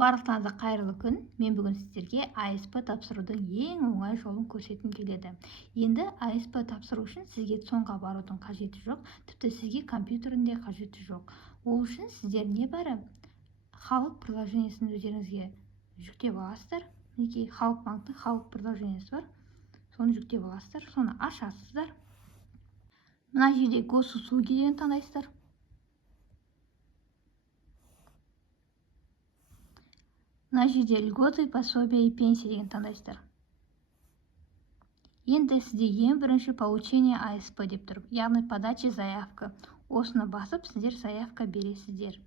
Барлықтарыңызға қайырлы күн. Мен бүгін сіздерге ASP тапсырудың ең оңай жолын көрсеткім келеді. Енді ASP тапсыру үшін сізге цон-ға барудың қажеті жоқ, тіпті сізге компьютердің де қажеті жоқ. Ол үшін сіздер небәрі халық приложениесін өздеріңізге жүктеп аласыздар. Мінекей халық банктың халық приложениесі бар. Соны жүктеп аласыздар, соны ашасыздар. Мына жерде госуслуги деген таңдайсыздар. Мына жерде льготы, пособия и пенсия деген таңдайсыздар. Енді сізде ең бірінші получение ASP деп тұр, яғни подача заявка. Осыны басып, сіздер заявка бересіздер.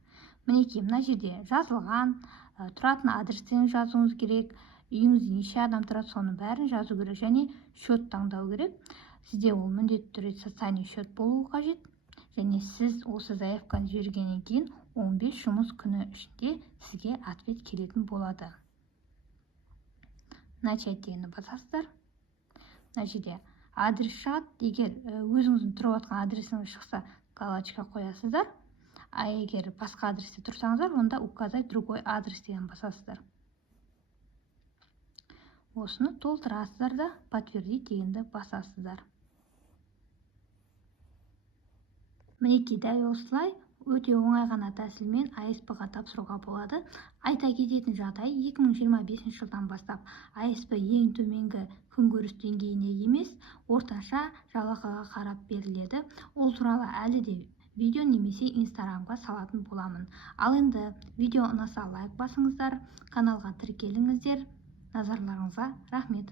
Мінекей, мына жерде жазылған, тұратын адрестерін жазуыңыз керек, үйіңізде неше адам тұрады, соның бәрін жазу керек, және счет таңдау керек. Сізде ол міндетті түрде социальный счет болуы қажет. Және сіз осы заявканы жібергеннен кейін 15 жұмыс күні ішінде сізге ответ келетін болады. Начать дегенді басасыздар. Мына жерде адрес шығады. Егер өзіңіздің тұрып жатқан адресіңіз шықса, галочка қоясыздар. А егер басқа адресте тұрсаңыздар, онда указать другой адрес деген басасыздар. Осыны толтырасыздар да подтвердить дегенді басасыздар. Мінекей, дәл осылай өте оңай ғана тәсілмен ASP-ға тапсыруға болады. Айта кететін жағдай, 2025 жылдан бастап ASP ең төменгі күнкөріс деңгейіне емес, орташа жалақыға қарап беріледі. Ол туралы әлі де видео немесе Instagramға салатын боламын. Ал енді видео ұнаса лайк басыңыздар, каналға тіркеліңіздер. Назарларыңызға рахмет.